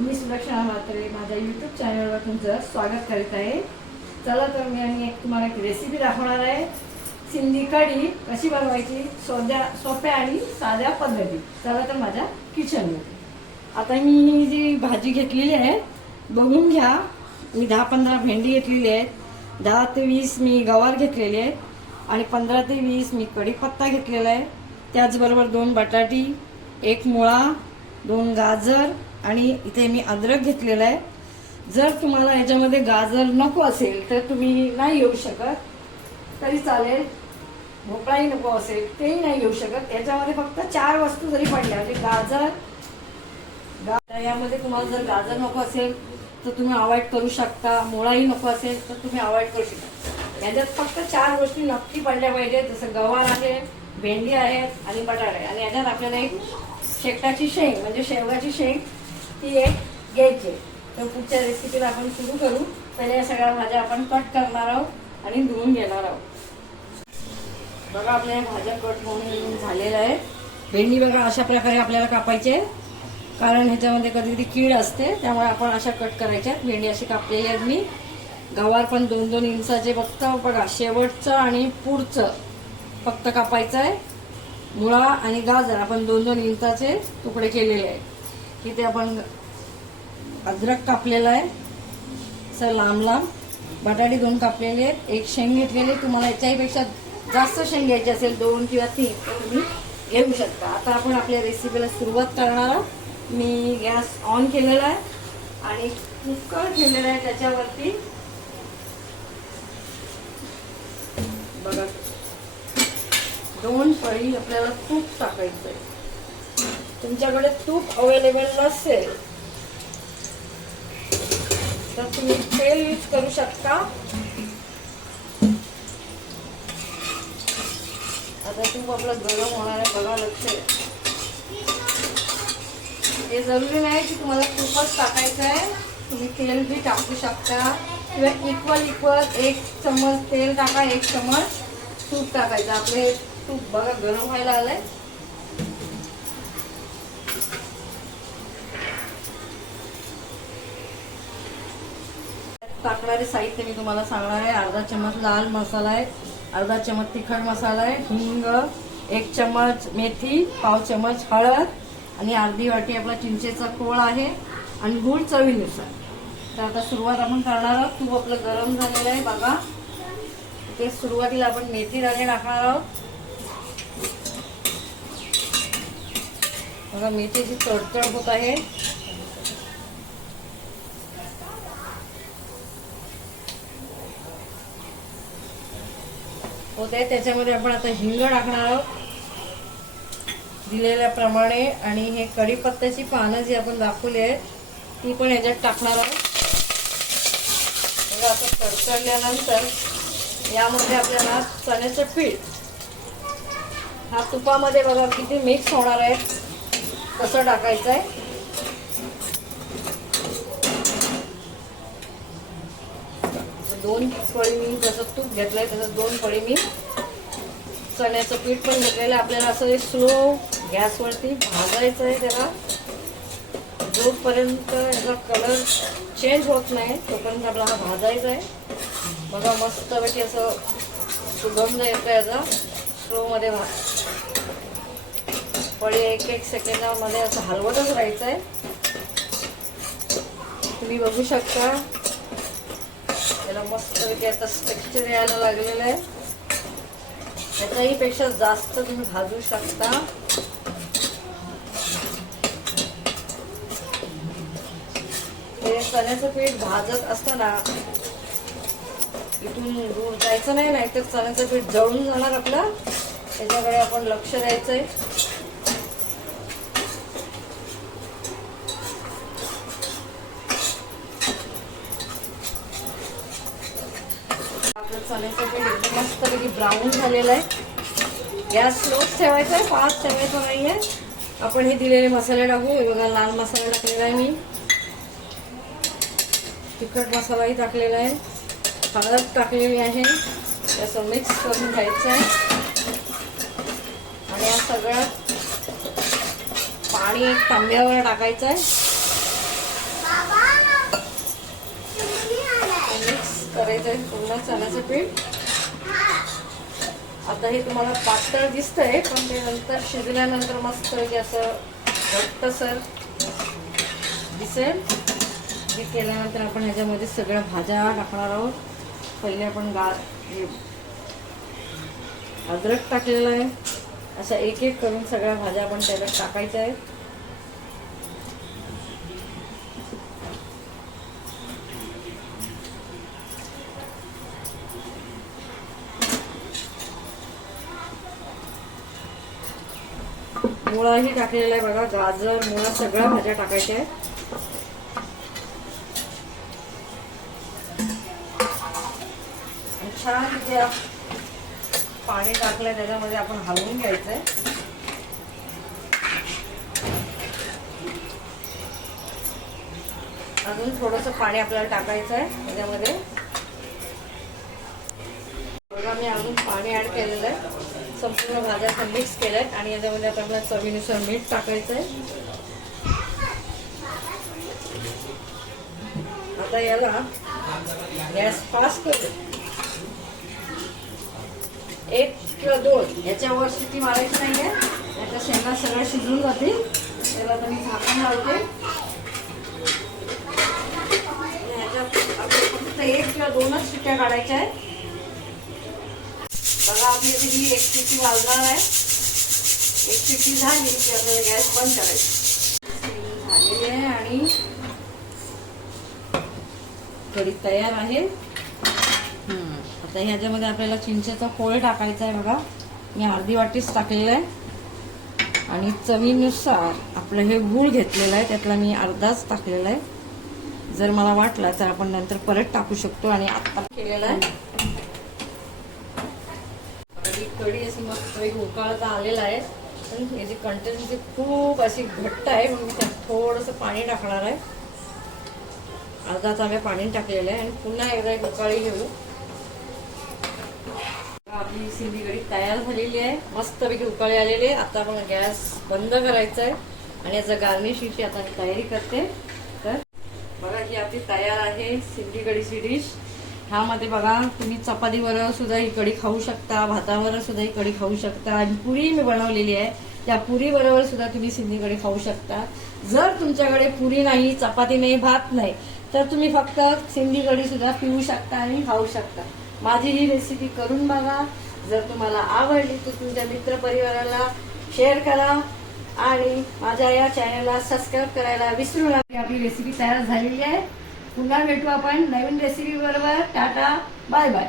मी सुलक्षणा म्हात्रे माझ्या यूट्यूब चॅनलवर तुमचं स्वागत करीत आहे. चला तर मी आणि एक तुम्हाला एक रेसिपी दाखवणार आहे. सिंधी कढी कशी बनवायची? सोद्या सोप्या आणि साध्या पद्धती. चला तर माझ्या किचनमध्ये आता मी जी भाजी घेतलेली आहे बघून घ्या. मी दहा पंधरा भेंडी घेतलेली आहे दहा ते वीस मी गवार घेतलेली आहे आणि पंधरा ते वीस मी कढीपत्ता घेतलेला आहे. त्याचबरोबर दोन बटाटी एक मुळा दोन गाजर आणि इथे मी अद्रक घेतलेला आहे. जर तुम्हाला याच्यामध्ये गाजर नको असेल तर तुम्ही नाही येऊ शकत. तरी चालेल. भोपळाही नको असेल तेही नाही येऊ शकत. याच्यामध्ये फक्त चार वस्तू जरी पडल्या म्हणजे गाजर गा- यामध्ये तुम्हाला जर गाजर नको असेल तर तुम्ही अवॉइड करू शकता. मुळाही नको असेल तर तुम्ही अवॉइड करू शकता. याच्यात फक्त चार गोष्टी नक्की पडल्या पाहिजेत. जसं गवार आहे भेंडी आहे आणि बटाटा आहे. आणि याच्यात आपल्याला एक शेकटाची शेंग म्हणजे शेवगाची शेंग ती एक घ्यायची. आहे. तर पुढच्या रेसिपीला आपण सुरू करू. तर या सगळ्या भाज्या आपण कट करणार आहोत आणि धुवून घेणार आहोत. बघा आपल्या या भाज्या कट होऊन झालेल्या आहे भेंडी बघा अशा प्रकारे आपल्याला कापायची आहे. कारण ह्याच्यामध्ये कधी कधी कीड असते त्यामुळे आपण अशा कट करायच्या भेंडी अशी कापलेली आहेत मी. गवार पण दोन दोन इंचाचे फक्त. बघा शेवटचं आणि पुढचं फक्त कापायचं आहे. मुळा आणि गाजर आपण दोन दोन इंचाचे तुकडे केलेले आहेत. इथे आपण अद्रक कापलेला आहे. असं लांब लांब. बटाटे दोन कापलेले आहेत. एक शेंग घेतलेली तुम्हाला याच्याहीपेक्षा जास्त शेंग घ्यायची असेल दोन किंवा तीन तर तुम्ही घेऊ शकता. आता आपण आपल्या रेसिपीला सुरुवात करणार आहोत. मी गॅस ऑन केलेला आहे आणि कुकर ठेवलेला आहे त्याच्यावरती. बघा. दोन पळी आपल्याला तूप टाकायचं आहे तुमच्याकडे तूप अवेलेबल नसेल तर तुम्ही तेल यूज करू शकता. आता तूप आपलं गरम होणार आहे बघा लक्ष हे जरुरी नाही की तुम्हाला तूपच टाकायचं आहे. तुम्ही तेल बी टाकू शकता. किंवा इक्वल इक्वल एक चम्मच तेल टाका एक चम्मच तूप टाकायचं. आपले तूप बघा गरम व्हायला आलंय. टाकणारे साहित्य मी तुम्हाला सांगणार आहे. अर्धा चम्मच लाल मसाला आहे अर्धा चम्मच तिखट मसाला आहे हिंग एक चम्मच मेथी पाव चम्मच हळद आणि अर्धी वाटी आपला चिंचेचा कोळ आहे आणि गूळ चवीनुसार. तर आता सुरुवात आपण करणार आहोत. तूप आपलं गरम झालेलं आहे बघा. ते सुरुवातीला आपण मेथी दाणे टाकणार आहोत. बघा मेथीची तडतड होत आहे. होते. त्याच्यामध्ये आपण आता हिंग टाकणार आहोत. दिलेल्याप्रमाणे. आणि हे कढीपत्त्याची पानं जी आपण दाखवली आहेत ती पण याच्यात टाकणार आहोत. आता कडकडल्यानंतर यामध्ये आपल्याला चण्याचं पीठ. हा तुपामध्ये बघा किती मिक्स होणार आहे. कसं टाकायचं आहे दोन पळी मी जसं तूप घेतलंय तसं दोन पळी मी चण्याचं पीठ पण घेतलेलं आहे. आपल्याला असं स्लो गॅसवरती भाजायचं आहे त्याला. जोपर्यंत याचा कलर चेंज होत नाही तोपर्यंत आपल्याला हा भाजायचा आहे बघा मस्तपैकी असं सुगंध येतो याचा. स्लोमध्ये भा पळी एक एक सेकंदामध्ये असं हलवतच राहायचं आहे तुम्ही बघू शकता. त्याला मस्तपैकी आता स्ट्रक्चर यायला लागलेलं आहे. त्याच्याही पेक्षा जास्त तुम्ही भाजू शकता. ते चण्याचं पीठ भाजत असताना इथून दूर जायचं नाही नाहीतर चण्याचं पीठ जळून जाणार आपलं. त्याच्याकडे आपण लक्ष द्यायचंय. आपलं चण्याचं पीठ एकदम मस्तपैकी ब्राऊन झालेलं आहे. गॅस स्लोच ठेवायचा आहे फास्ट ठेवायचं नाही आहे आपण हे दिलेले मसाले टाकू. बघा लाल मसाला टाकलेला आहे मी. तिखट मसालाही टाकलेला आहे. हळद टाकलेली आहे. त्याचं मिक्स करून घ्यायचं आहे. आणि या सगळ्यात पाणी एक तांब्यावर टाकायचं आहे. करायचं आहे पूर्ण चण्याचं पीठ. आता हे तुम्हाला पातळ दिसतंय पण ते नंतर शिजल्यानंतर मस्त की असं घट्टसर दिसेल. हे केल्यानंतर आपण ह्याच्यामध्ये सगळ्या भाज्या टाकणार आहोत. पहिले आपण गा अद्रक टाकलेलं आहे. अशा एक एक करून सगळ्या भाज्या आपण त्याला टाकायच्या आहेत. मुळाही टाकलेला आहे बघा गाजर मुळा सगळ्या भाज्या टाकायच्या आहेत. छान जे पाणी टाकलंय त्याच्यामध्ये आपण हलवून घ्यायचंय. अजून थोडस पाणी आपल्याला टाकायचं आहे त्याच्यामध्ये. बघा मी अजून पाणी ऍड केलेलं आहे. संपूर्ण भाज्या मिक्स केल्या आहेत आणि याच्यामध्ये आता आपल्याला चवीनुसार मीठ टाकायचं आहे आता याला गॅस फास्ट करू. एक किंवा दोन. याच्यावर शिटी मारायची नाहीये. याच्या शेंगा सगळ्या शिजून जातील. त्याला आता मी झाकण लावते. याच्यात आपल्याला फक्त एक किंवा दोनच शिट्ट्या काढायच्या आहेत. बघा आपली ही एक शिट्टी वाजणार आहे. एक शिट्टी झाली की आपल्याला गॅस बंद करायची. झालेली आहे आणि कढी तयार आहे. आता ह्याच्यामध्ये आपल्याला चिंचेचा फोळ टाकायचा आहे बघा. मी अर्धी वाटीच टाकलेलं आहे. आणि चवीनुसार आपलं हे गूळ घेतलेलं आहे त्यातला मी अर्धाच टाकलेला आहे. जर मला वाटला तर आपण नंतर परत टाकू शकतो आणि आत्ता केलेला आहे ही कढी अशी मस्त एक उकाळता आलेला आहे. पण याची कंटेन्सी खूप अशी घट्ट आहे म्हणून मी त्यात थोडंसं पाणी टाकणार आहे. अर्धा तांब्या पाणी टाकलेलं आहे आणि पुन्हा एकदा एक उकाळी घेऊ. आपली सिंधी कढी तयार झालेली आहे. मस्तपैकी उकाळी आलेली आहे. आता आपण गॅस बंद करायचा आहे आणि याचं गार्निशिंगची आता मी तयारी करते. तर बघा ही आपली तयार आहे सिंधी कढीची डिश ह्यामध्ये बघा तुम्ही चपातीवर सुद्धा ही कढी खाऊ शकता भातावर सुद्धा ही कढी खाऊ शकता. आणि पुरी मी बनवलेली आहे. त्या पुरी बरोबर सुद्धा तुम्ही सिंधी कढी खाऊ शकता. जर तुमच्याकडे पुरी नाही चपाती नाही भात नाही तर तुम्ही फक्त सिंधी कढी सुद्धा पिऊ शकता आणि खाऊ शकता. माझी ही रेसिपी करून बघा. जर तुम्हाला आवडली तर तुमच्या मित्रपरिवाराला शेअर करा. आणि माझ्या या चॅनलला सबस्क्राईब करायला विसरू नका. आपली रेसिपी तयार झालेली आहे. पुन्हा भेटू आपण नवीन रेसिपी बरोबर. टाटा. Bye bye.